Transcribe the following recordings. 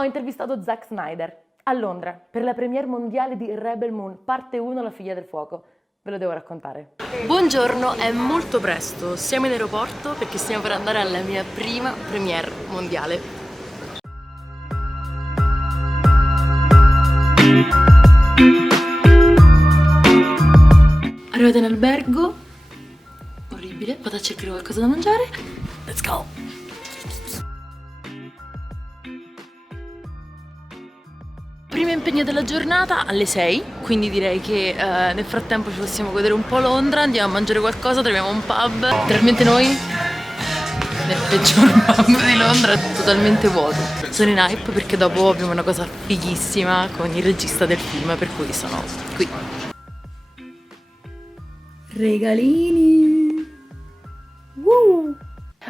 Ho intervistato Zack Snyder a Londra per la premiere mondiale di Rebel Moon, parte 1, La figlia del fuoco. Ve lo devo raccontare. Buongiorno, è molto presto, siamo in aeroporto perché stiamo per andare alla mia prima premiere mondiale. Arrivate in albergo, orribile, vado a cercare qualcosa da mangiare. Let's go! Primo impegno della giornata alle 6, quindi direi che nel frattempo ci possiamo godere un po' Londra, andiamo a mangiare qualcosa, troviamo un pub. Letteralmente noi nel peggior pub di Londra, totalmente vuoto. Sono in hype perché dopo abbiamo una cosa fighissima con il regista del film, per cui sono qui. Regalini! Woo!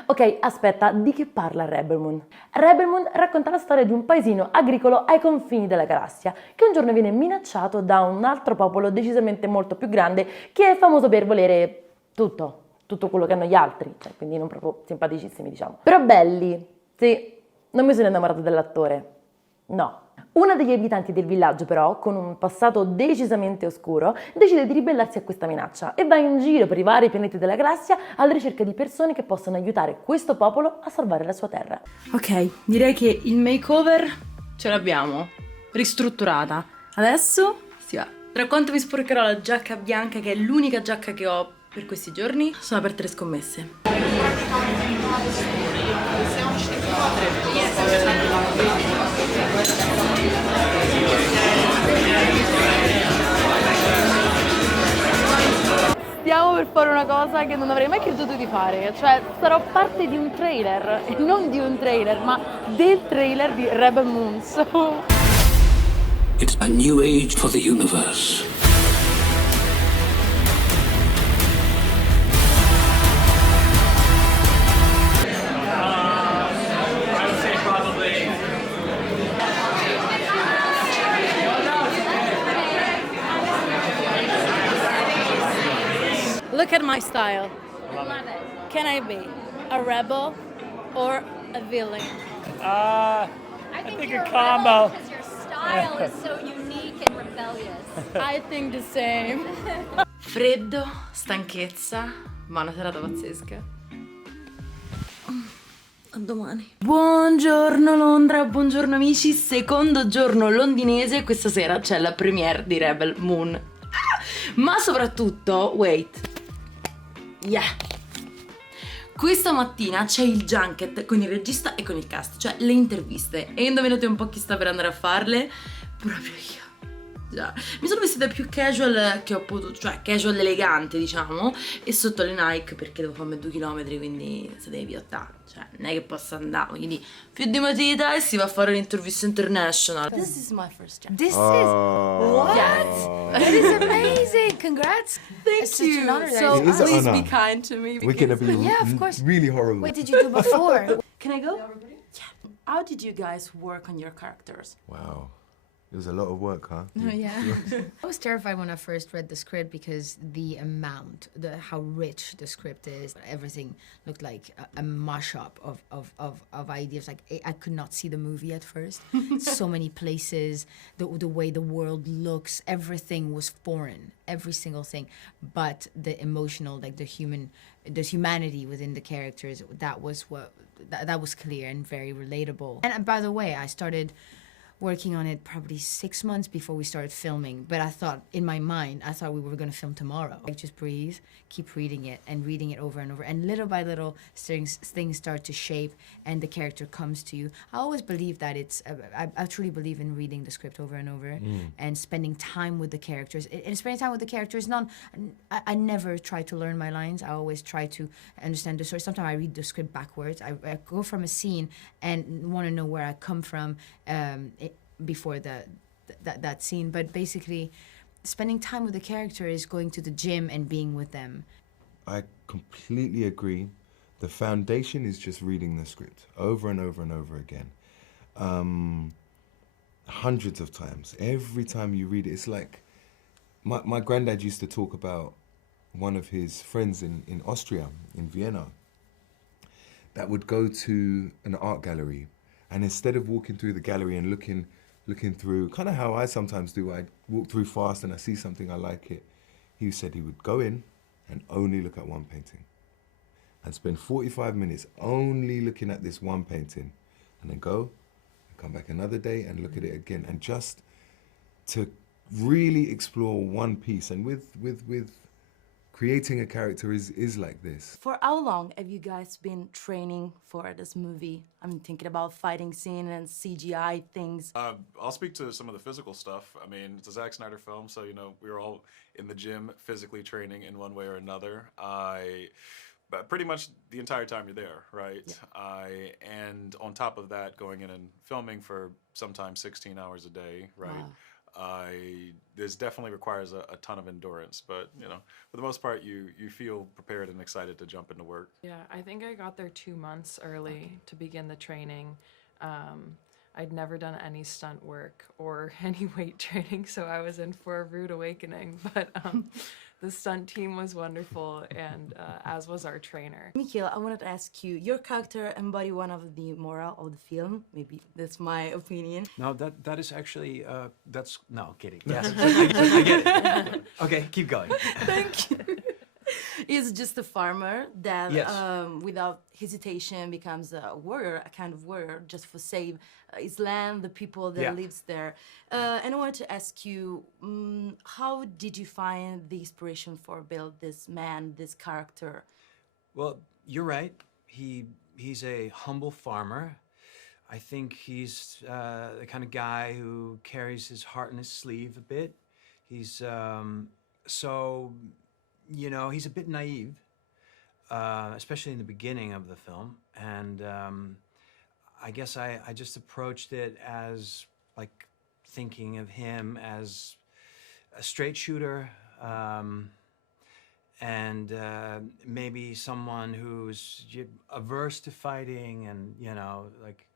Ok, aspetta, di che parla Rebel Moon? Rebel Moon racconta la storia di un paesino agricolo ai confini della galassia che un giorno viene minacciato da un altro popolo decisamente molto più grande che è famoso per volere tutto quello che hanno gli altri, cioè, quindi non proprio simpaticissimi, diciamo. Però belli, sì, non mi sono innamorato dell'attore, no. Uno degli abitanti del villaggio, però, con un passato decisamente oscuro, decide di ribellarsi a questa minaccia e va in giro per i vari pianeti della galassia alla ricerca di persone che possano aiutare questo popolo a salvare la sua terra. Ok, direi che il makeover ce l'abbiamo, ristrutturata. Adesso si va. Tra quanto vi sporcherò la giacca bianca, che è l'unica giacca che ho per questi giorni, sono aperte le scommesse. Stiamo per fare una cosa che non avrei mai creduto di fare, cioè sarò parte di un trailer, e non di un trailer, ma del trailer di Rebel Moon. So... It's a new age for the universe. Look at my style. Love it. Can I be a rebel or a villain? I think a combo. Because your style is so unique and rebellious. I think the same. Freddo, stanchezza, ma una serata pazzesca. A domani. Buongiorno Londra, buongiorno amici, secondo giorno londinese, questa sera c'è la premiere di Rebel Moon. Ma soprattutto, wait. Yeah. Questa mattina c'è il junket con il regista e con il cast, cioè le interviste. E indovinate un po' chi sta per andare a farle? Proprio io. Già. Mi sono vestita più casual che ho potuto, cioè casual elegante, diciamo, e sotto le Nike perché devo farmi 2 chilometri, quindi se devi piottare, cioè non è che posso andare, quindi più di matita e si va a fare un'intervista international. This is my first job. This is what? That is amazing! Congrats! Thank It's you. such an honor. So It is an please honor. be kind to me. We're gonna be Yeah, of course. really horrible. What did you do before? Can I go? Yeah. How did you guys work on your characters? Wow. It was a lot of work, huh? Yeah. I was terrified when I first read the script because the amount, how rich the script is. Everything looked like a mash-up of ideas. Like I could not see the movie at first. So many places, the way the world looks, everything was foreign, every single thing. But the emotional, like the humanity within the characters, that was clear and very relatable. And by the way, I started working on it probably 6 months before we started filming, but I thought, in my mind, we were gonna film tomorrow. Like, just breathe, keep reading it over and over, and little by little, things start to shape, and the character comes to you. I always believe that I truly believe in reading the script over and over, and spending time with the characters. And spending time with the characters, I never try to learn my lines, I always try to understand the story. Sometimes I read the script backwards, I go from a scene and want to know where I come from, before that scene. But basically, spending time with the character is going to the gym and being with them. I completely agree. The foundation is just reading the script over and over and over again. Hundreds of times. Every time you read it, it's like my granddad used to talk about one of his friends in Austria, in Vienna, that would go to an art gallery And instead of walking through the gallery and looking through, kind of how I sometimes do, I walk through fast and I see something, I like it. He said he would go in and only look at one painting and spend 45 minutes only looking at this one painting, and then go and come back another day and look at it again, and just to really explore one piece. And with creating a character is like this. For how long have you guys been training for this movie? I'm thinking about fighting scene and CGI things. I'll speak to some of the physical stuff. I mean, it's a Zack Snyder film, so, you know, we were all in the gym physically training in one way or another. But pretty much the entire time you're there, right? Yeah. And on top of that, going in and filming for sometimes 16 hours a day, right? Wow. This definitely requires a ton of endurance, but, you know, for the most part, you feel prepared and excited to jump into work. Yeah, I think I got there 2 months early to begin the training. I'd never done any stunt work or any weight training, so I was in for a rude awakening, but the stunt team was wonderful, and as was our trainer. Michiel, I wanted to ask you, your character embody one of the moral of the film. Maybe that's my opinion. No, that is actually, no, kidding. Yes, I get it. Okay, keep going. Thank you. He's just a farmer that, yes. Without hesitation, becomes a warrior, a kind of warrior, just for save his land, the people that lives there. And I wanted to ask you, how did you find the inspiration for build this man, this character? Well, you're right. He's a humble farmer. I think he's the kind of guy who carries his heart in his sleeve a bit. He's so. You know, he's a bit naive, especially in the beginning of the film. And I guess I just approached it as, like, thinking of him as a straight shooter, and maybe someone who's averse to fighting, and, you know, like...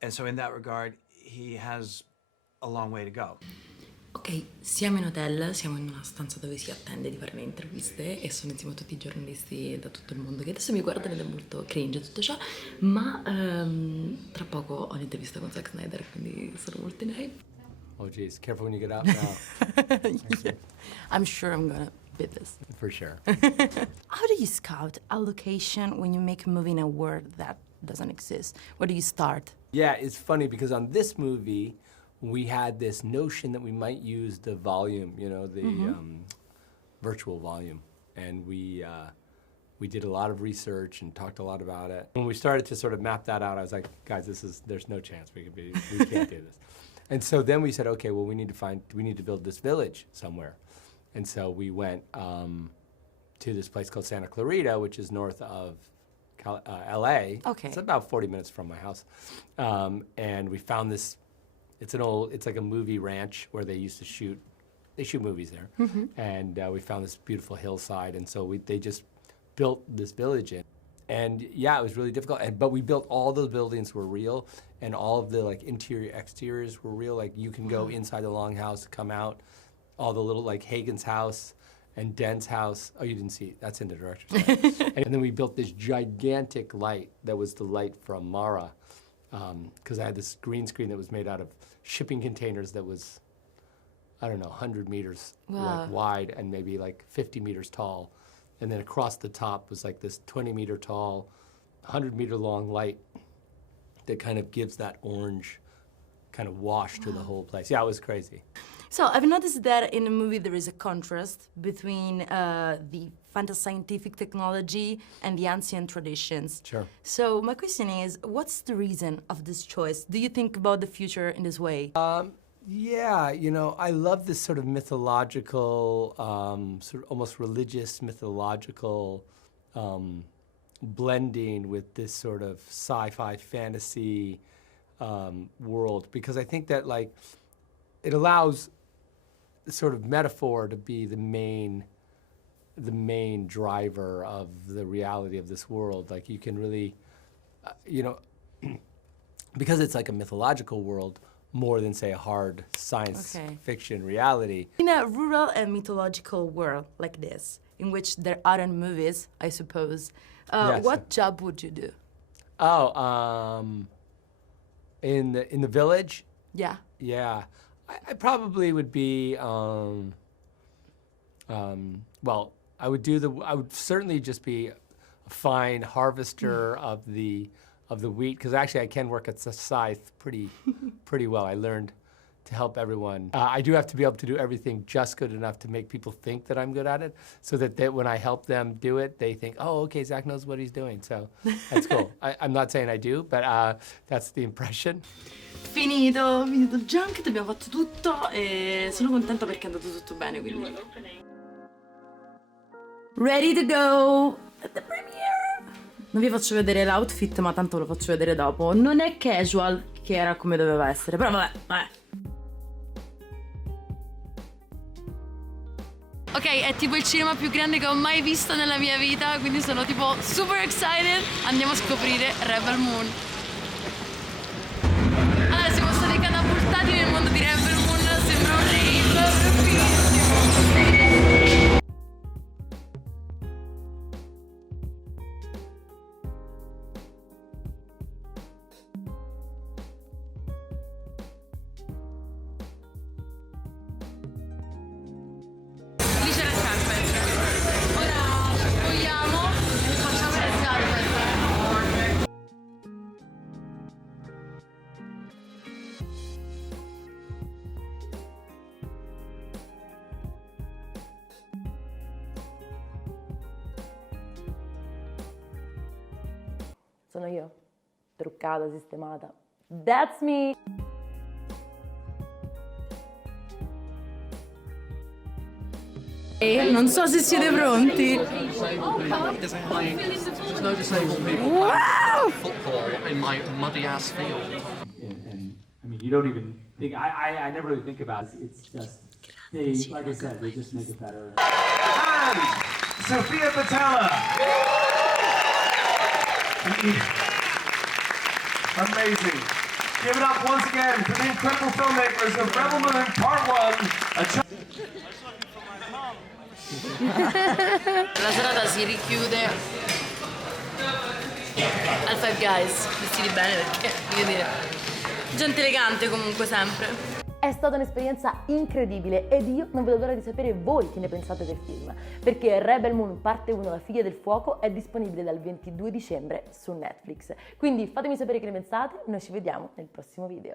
And so in that regard, he has a long way to go. Ok, siamo in hotel, siamo in una stanza dove si attende di fare le interviste e sono insieme a tutti i giornalisti da tutto il mondo che adesso mi guardano ed è molto cringe tutto ciò, ma tra poco ho un'intervista con Zack Snyder, quindi sono molto in hype. Oh geez, careful when you get out now. Yeah. I'm sure I'm gonna beat this. For sure. How do you scout a location when you make a movie in a world that doesn't exist? Where do you start? Yeah, it's funny because on this movie, we had this notion that we might use the volume, you know, the virtual volume. And we did a lot of research and talked a lot about it. When we started to sort of map that out, I was like, guys, there's no chance we can't do this. And so then we said, okay, well, we need to build this village somewhere. And so we went to this place called Santa Clarita, which is north of LA. Okay. It's about 40 minutes from my house. And we found this. It's like a movie ranch where they used to shoot movies there. Mm-hmm. And we found this beautiful hillside, and so they just built this village in. And yeah, it was really difficult, but we built all the buildings were real, and all of the like interior exteriors were real. Like you can go inside the longhouse, come out, all the little like Hagen's house and Dent's house. Oh, you didn't see it. That's in the director's cut. And then we built this gigantic light that was the light from Mara, because I had this green screen that was made out of shipping containers that was, I don't know, 100 meters like, wide and maybe like 50 meters tall. And then across the top was like this 20-meter tall, 100-meter long light that kind of gives that orange kind of wash to the whole place. Yeah, it was crazy. So I've noticed that in the movie there is a contrast between the fantascientific technology and the ancient traditions. Sure. So my question is, what's the reason of this choice? Do you think about the future in this way? Yeah, you know, I love this sort of mythological, sort of almost religious mythological blending with this sort of sci-fi fantasy world, because I think that like it allows sort of metaphor to be the main driver of the reality of this world. Like you can really, you know, because it's like a mythological world more than say a hard science fiction reality. In a rural and mythological world like this, in which there aren't movies, I suppose, Yes. what job would you do? Oh, In the village? Yeah. Yeah. I probably would be, well, I would certainly just be a fine harvester of the wheat, because actually I can work at the scythe pretty well. I learned to help everyone. I do have to be able to do everything just good enough to make people think that I'm good at it, so that when I help them do it, they think, oh, okay, Zach knows what he's doing. So that's cool. I'm not saying I do, but that's the impression. Finito il junket, abbiamo fatto tutto e sono contenta perché è andato tutto bene, quindi. Ready to go at the premiere! Non vi faccio vedere l'outfit, ma tanto lo faccio vedere dopo. Non è casual, che era come doveva essere, però vabbè. Ok, è tipo il cinema più grande che ho mai visto nella mia vita, quindi sono tipo super excited. Andiamo a scoprire Rebel Moon. Allora, siamo stati catapultati nel mondo di Rebel Moon, sembra un rave, è fighissimo. Lì c'è la scarpetta. Ora ci spogliamo e facciamo le scarpette. Sono io, truccata, sistemata. That's me! Non so se siete pronti. Wow! Football in my muddy ass field. And I mean, you don't even think, I never really think about it. It's just, they, like I said, they just make it better. And Sophia Patella. Amazing. Give it up once again for the incredible filmmakers of Rebel Moon Part 1. La serata si richiude al Five Guys, vestiti bene perché, voglio dire, gente elegante comunque sempre. È stata un'esperienza incredibile ed io non vedo l'ora di sapere voi che ne pensate del film, perché Rebel Moon parte 1, La figlia del fuoco, è disponibile dal 22 dicembre su Netflix. Quindi fatemi sapere che ne pensate, noi ci vediamo nel prossimo video.